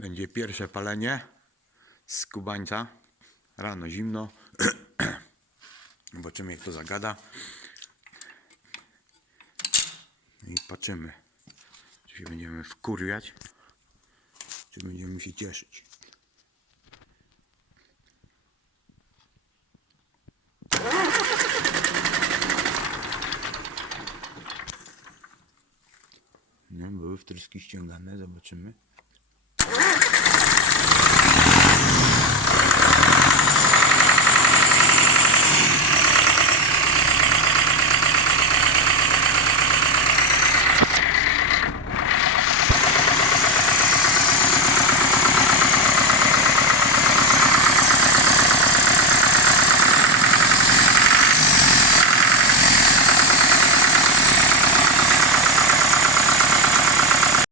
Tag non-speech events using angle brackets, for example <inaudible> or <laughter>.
Będzie pierwsze palenie z kubańca. Rano zimno. <clears throat> Zobaczymy jak to zagada. I patrzymy, czy się będziemy wkurwiać, czy będziemy się cieszyć. No, były wtryski ściągane, zobaczymy.